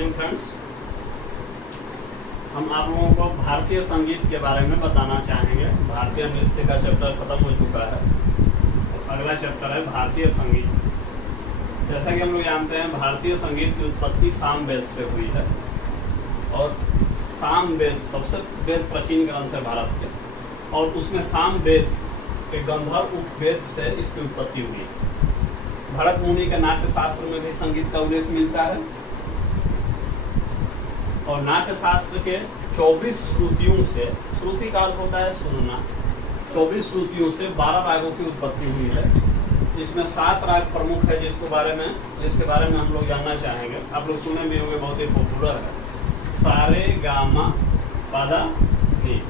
Evening friends, हम आप लोगों को भारतीय संगीत के बारे में बताना चाहेंगे। भारतीय नृत्य का चैप्टर खत्म हो चुका है और अगला चैप्टर है भारतीय संगीत। जैसा कि हम लोग जानते हैं, भारतीय संगीत की उत्पत्ति सामवेद से हुई है और सामवेद सबसे वेद प्राचीन ग्रंथ है भारत के, और उसमें सामवेद के गंधर्व उपवेद से इसकी उत्पत्ति हुई है। भरत मुनि के नाट्य शास्त्र में भी संगीत का उल्लेख मिलता है और नाट्य शास्त्र के 24 श्रुतियों से, श्रुति का अर्थ होता है सुनना, 24 श्रुतियों से 12 रागों की उत्पत्ति हुई है। इसमें 7 राग प्रमुख है जिसके बारे में हम लोग जानना चाहेंगे। आप लोग सुने भी होंगे, बहुत ही पॉपुलर है। सारे गामा पादा नी।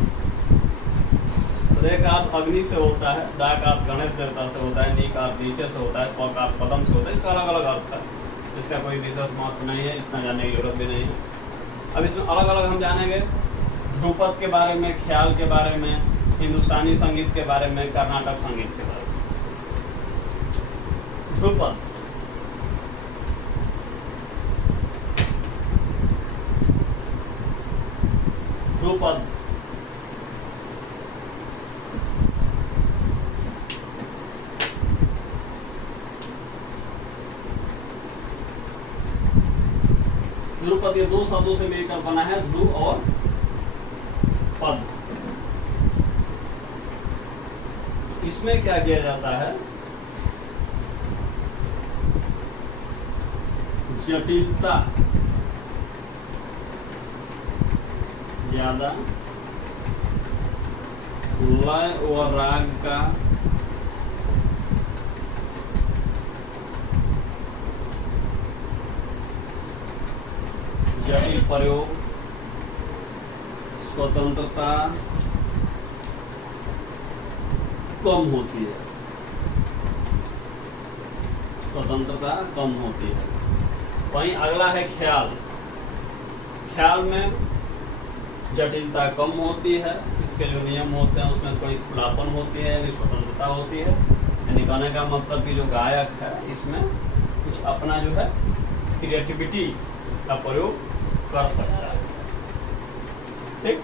रे का अर्थ अग्नि से होता है, दा का अर्थ गणेश देवता से होता है, नी का अर्थ नीचे से होता है, प का अर्थ पदम से होता है। इसका अलग अलग अर्थ है, इसका कोई विशेष महत्व नहीं है, इतना जानने की जरूरत भी नहीं है। अब इसमें अलग अलग हम जानेंगे ध्रुपद के बारे में, ख्याल के बारे में, हिंदुस्तानी संगीत के बारे में, कर्नाटक संगीत के बारे में। ध्रुपद ध्रुपद ध्रुपद ये 2 शब्दों से मिलकर बना है, ध्रुव और पद। इसमें क्या किया जाता है, जटिलता ज्यादा, लय और राग का जटिल प्रयोग, स्वतंत्रता कम होती है, स्वतंत्रता कम होती है। वहीं अगला है ख्याल। ख्याल में जटिलता कम होती है, इसके जो नियम होते हैं उसमें थोड़ी खुलापन होती है, यानी स्वतंत्रता होती है। यानी कहने का मतलब कि जो गायक है इसमें कुछ अपना जो है क्रिएटिविटी का प्रयोग कर सकता है। ठीक,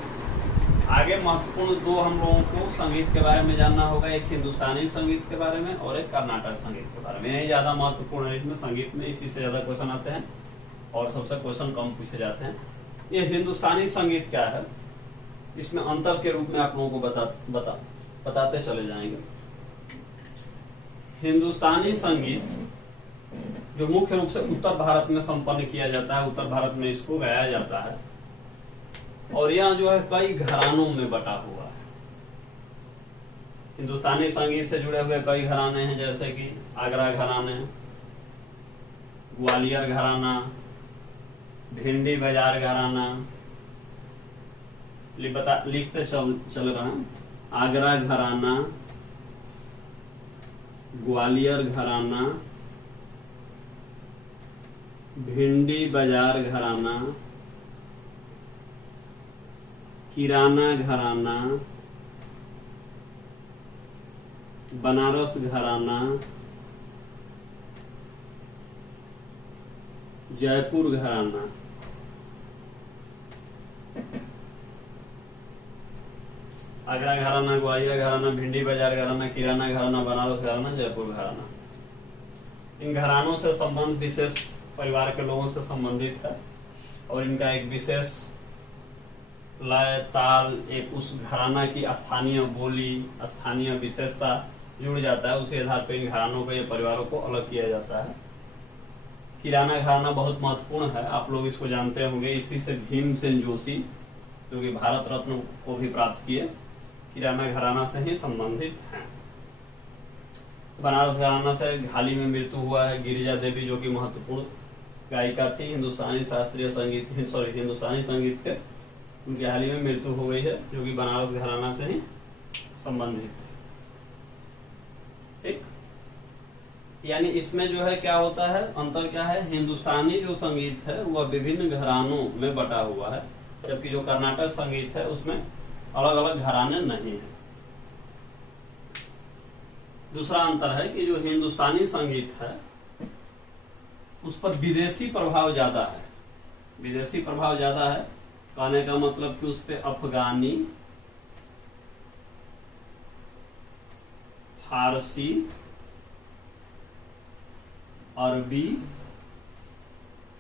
आगे महत्वपूर्ण 2 हम लोगों को संगीत के बारे में जानना होगा, एक हिंदुस्तानी संगीत के बारे में और एक कर्नाटक संगीत के बारे में। यही ज्यादा महत्वपूर्ण है। इसमें संगीत में इसी से ज्यादा क्वेश्चन आते हैं और सबसे क्वेश्चन कम पूछे जाते हैं। ये हिंदुस्तानी संगीत क्या है, इसमें अंतर के रूप में आप लोगों को बताते चले जाएंगे। हिंदुस्तानी संगीत जो मुख्य रूप से उत्तर भारत में संपन्न किया जाता है, उत्तर भारत में इसको गाया जाता है और यह जो है कई घरानों में बटा हुआ है। हिंदुस्तानी संगीत से जुड़े हुए कई घराने हैं, जैसे कि आगरा घराने, ग्वालियर घराना, भिंडी बाजार घराना, लिखते चल रहे हैं। आगरा घराना, ग्वालियर घराना, भिंडी बाजार घराना, किराना घराना, बनारस घराना, जयपुर घराना। आगरा घराना, ग्वालियर घराना, भिंडी बाजार घराना, किराना घराना, बनारस घराना, जयपुर घराना। इन घरानों से संबंध विशेष परिवार के लोगों से संबंधित है और इनका एक विशेष लय, ताल, एक उस घराना की स्थानीय बोली, स्थानीय विशेषता जुड़ जाता है। उसी आधार पर इन घरानों को, ये परिवारों को अलग किया जाता है। किराना घराना बहुत महत्वपूर्ण है, आप लोग इसको जानते होंगे। इसी से भीमसेन जोशी जो कि भारत रत्न को भी प्राप्त किए, किराना घराना से ही संबंधित हैं। बनारस घराना से हाल ही में मृत्यु हुआ है गिरिजा देवी, जो कि महत्वपूर्ण गायिका थी हिंदुस्तानी हिंदुस्तानी संगीत के। उनकी हाल ही में मृत्यु हो गई है, जो कि बनारस घराना से ही संबंधित है। ठीक, यानी इसमें जो है क्या होता है, अंतर क्या है, हिंदुस्तानी जो संगीत है वह विभिन्न घरानों में बटा हुआ है, जबकि जो कर्नाटक संगीत है उसमें अलग अलग घराने नहीं है। दूसरा अंतर है कि जो हिंदुस्तानी संगीत है उस पर विदेशी प्रभाव ज्यादा है। विदेशी प्रभाव ज्यादा है, कहने का मतलब कि उस पे अफगानी, फारसी, अरबी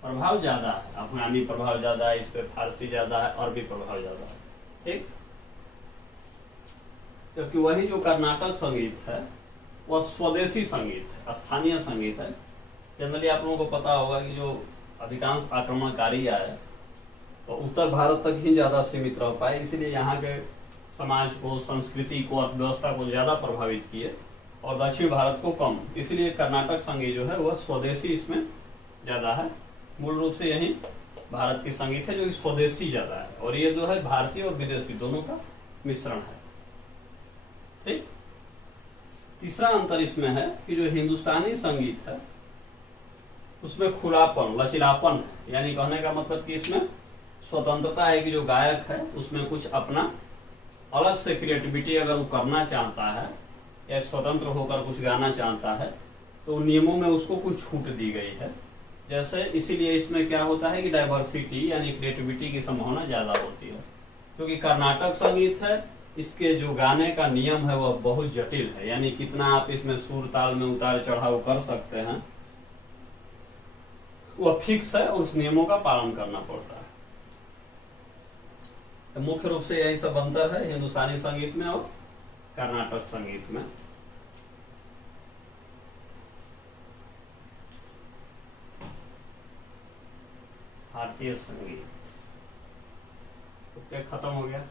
प्रभाव ज्यादा है। अफगानी प्रभाव ज्यादा है, इस पे फारसी ज्यादा है, अरबी प्रभाव ज्यादा है। ठीक, क्योंकि वही जो कर्नाटक संगीत है वह स्वदेशी संगीत है, स्थानीय संगीत है। जनरली आप लोगों को पता होगा कि जो अधिकांश आक्रमणकारी आए तो उत्तर भारत तक ही ज्यादा सीमित रह पाए, इसीलिए यहाँ के समाज को, संस्कृति को, अर्थव्यवस्था को ज्यादा प्रभावित किए और दक्षिण भारत को कम। इसलिए कर्नाटक संगीत जो है वह स्वदेशी इसमें ज्यादा है। मूल रूप से यही भारत की संगीत है जो कि स्वदेशी ज्यादा है, और ये जो है भारतीय और विदेशी दोनों का मिश्रण है। ठीक, तीसरा अंतर इसमें है कि जो हिंदुस्तानी संगीत है उसमें खुलापन, लचीलापन है। यानी कहने का मतलब कि इसमें स्वतंत्रता है कि जो गायक है उसमें कुछ अपना अलग से क्रिएटिविटी अगर वो करना चाहता है या स्वतंत्र होकर कुछ गाना चाहता है तो नियमों में उसको कुछ छूट दी गई है। जैसे इसीलिए इसमें क्या होता है कि डाइवर्सिटी यानी क्रिएटिविटी की संभावना ज्यादा होती है। क्योंकि कर्नाटक संगीत है, इसके जो गाने का नियम है वह बहुत जटिल है, यानी कितना आप इसमें सुर ताल में उतार चढ़ाव कर सकते हैं वह फिक्स है और उस नियमों का पालन करना पड़ता है। तो मुख्य रूप से यही सब अंतर है हिंदुस्तानी संगीत में और कर्नाटक संगीत में। भारतीय संगीत ओके, खत्म हो गया।